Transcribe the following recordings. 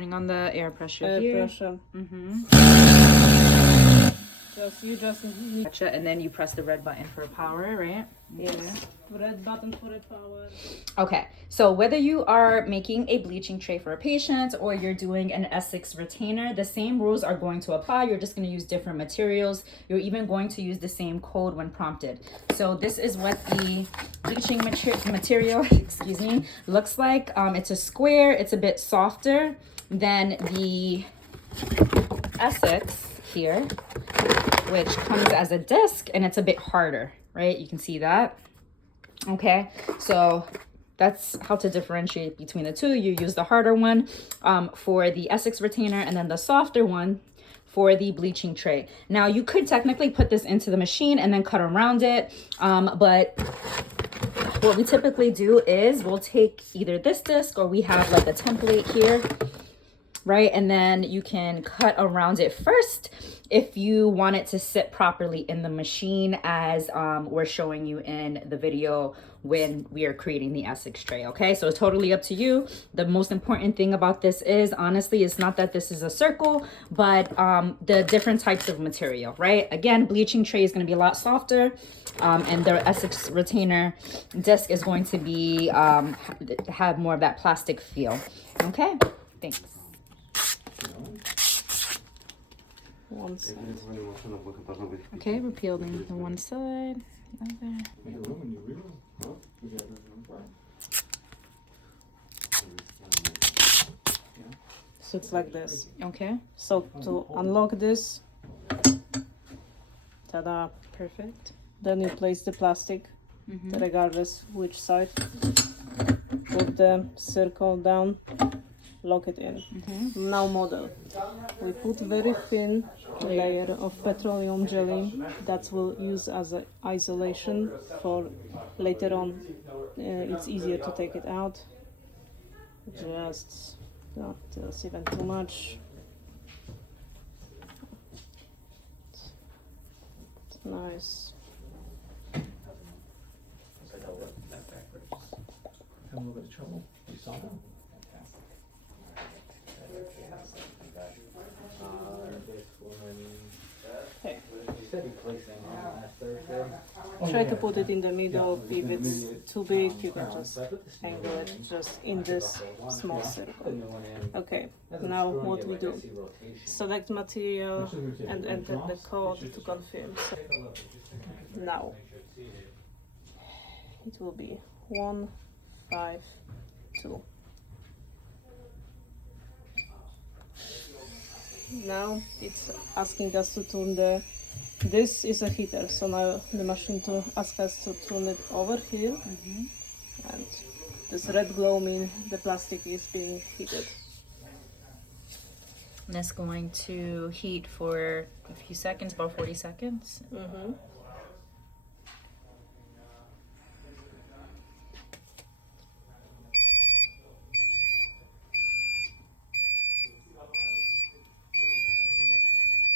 turning on the air pressure Air here. pressure. You just need. Gotcha. And then you press the red button for power, right? Yes. Red button for the power. Okay, so whether you are making a bleaching tray for a patient or you're doing an Essix retainer, the same rules are going to apply. You're just going to use different materials. You're even going to use the same code when prompted. So this is what the bleaching material, excuse me, looks like. It's a square. It's a bit softer than the Essix here, which comes as a disc, and it's a bit harder, right? You can see that. Okay, so that's how to differentiate between the two. You use the harder one for the Essix retainer and then the softer one for the bleaching tray. Now you could technically put this into the machine and then cut around it, but what we typically do is we'll take either this disc or we have like a template here, right? And then you can cut around it first if you want it to sit properly in the machine, as we're showing you in the video when we are creating the Essix tray. Okay, so it's totally up to you. The most important thing about this is, honestly, it's not that this is a circle, but the different types of material, right? Again, bleaching tray is going to be a lot softer, and the Essix retainer disc is going to be have more of that plastic feel. Okay, thanks. One side. Okay, we're peeling the one side. The So it's like this. okay, So to unlock this, ta-da! perfect. Then you place the plastic, regardless which side. Put the circle down, lock it in. Now model. We put very thin layer of petroleum jelly that will use as an isolation for later on. It's easier to take it out. Just not even too much. It's nice. Having a little bit of trouble. You saw them? Okay. You said you placed them on last Thursday. Try to put it in the middle. If it's too big, you can just angle it just in this small circle. Okay, now what we do? Select material and enter the code to confirm. So now it will be 152. Now it's asking us to turn this is a heater, so now the machine to ask us to turn it over here, and this red glow means the plastic is being heated. And that's going to heat for a few seconds, about 40 seconds.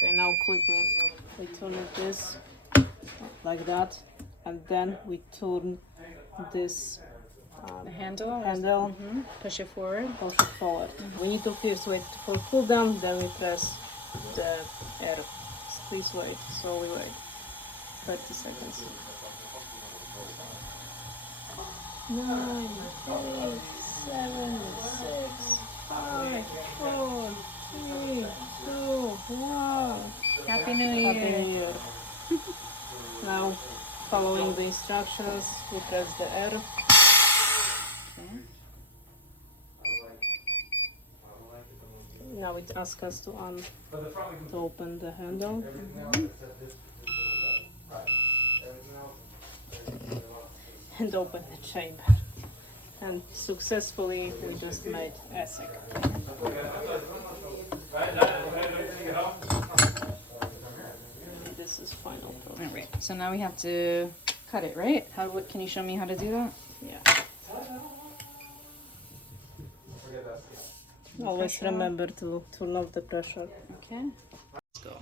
Okay, now quickly we turn it this like that, and then we turn this The handle, push it forward. push it forward. We need to first wait for cool down, then we press the air. Please wait, slowly wait. 30 seconds. 9, 8, 7, 6, 5, 4, 3, 2, 1. Happy New Year. Happy New Year. Now, following the instructions, we press the air. Now it asks us to open the handle. And open the chamber. And successfully we just made Essix. This is final product. All right, so now we have to cut it, right? Can you show me how to do that? Yeah. Always remember to turn off the pressure. Okay. Let's go.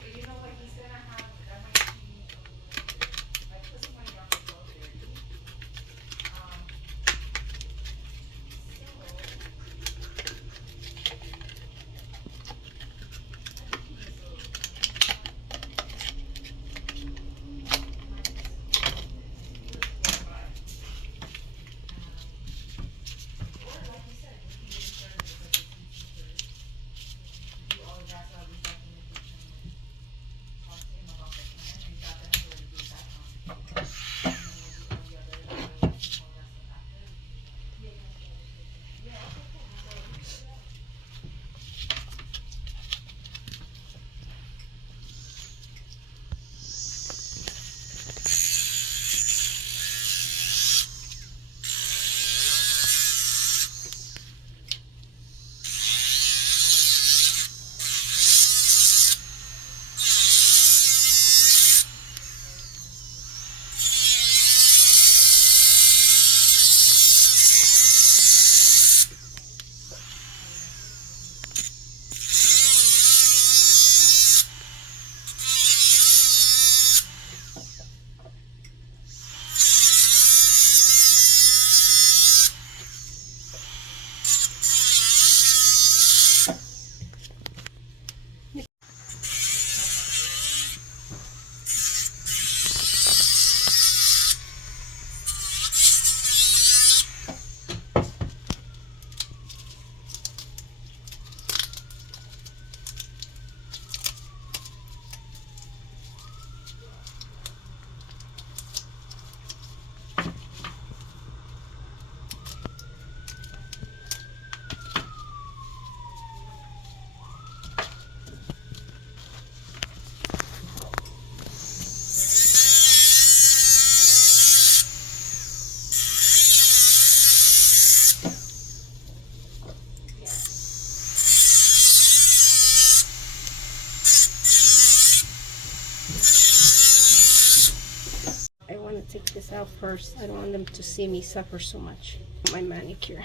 take this out first. I don't want them to see me suffer so much. My manicure.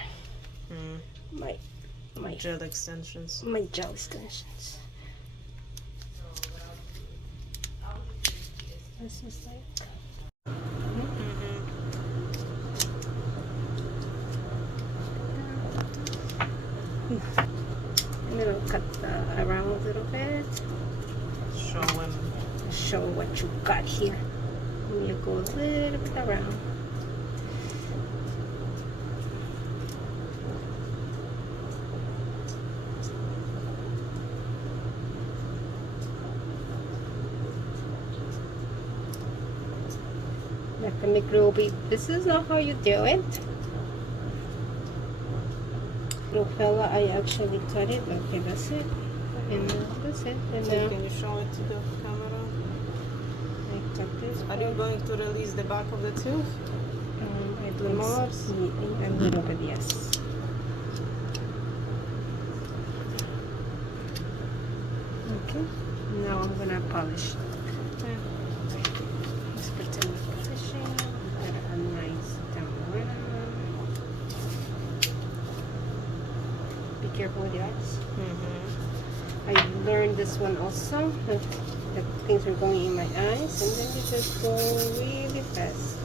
My Gel extensions. my gel extensions. This is like and then I'll cut around a little bit. Show them. Show what you got here. And you go a little bit around. Let the microbe. This is not how you do it. Little fella, I actually cut it. Okay, that's it. And that's it. And Can you show it to the camera? I cut this. Are you going to release the back of the tooth? I do More? a little bit, yes. Okay. Now I'm gonna polish. Let's pretend we're polishing. Get a nice down around. Be careful with your eyes. I learned this one also. That things are going in my eyes, and then you just go really fast.